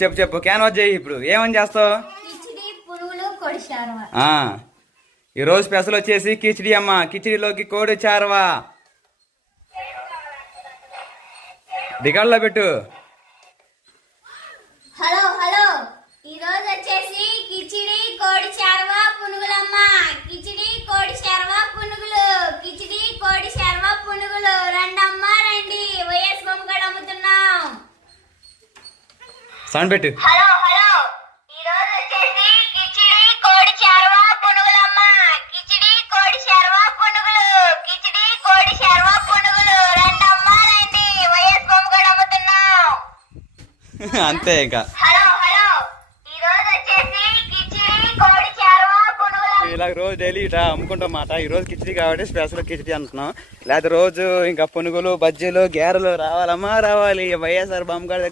చెప్పు చెప్పు క్యాన్వాస్ చేయి. ఇప్పుడు ఏమని చేస్తావు? ఈరోజు స్పెషల్ వచ్చేసి కిచిడి అమ్మ. కిచిడిలోకి కోడి చారవా. రికార్డులో పెట్టు. హలో హలో, ఈరోజు వచ్చేసి కిచిడి కోడి చారవా పునుగులమ్మ. కిచిడి కోడి చారవా పునుగులు, కిచిడి కోడి చారవా పునుగులు. రండమ్మా రండి, వైఎస్ బొమ్మగడ అమ్ముతున్నాం. సౌండ్ పెట్టు. హలో హలో, ఈరోజు వచ్చేసి కిచిడి కోడి చారవా పునుగులమ్మ. కిచిడి కోడి చారవా పునుగులు, కిచిడి కోడి చారవా పునుగులు. రండమ్మా రండి, వైఎస్ బొమ్మగడ అమ్ముతున్నాం. అంతే ఇంకా. ఇలా రోజు డైలీ ఇట్లా అమ్ముకుంటాం మాట. ఈ రోజు కిచిడి కాబట్టి స్పెషల్ కిచిడి అంటున్నాం. లేకపోతే రోజు ఇంకా పునుగులు బజ్జీలు గేరలు రావాలమ్మా రావాలి. వైఎస్ఆర్ బొమ్మగారి దగ్గర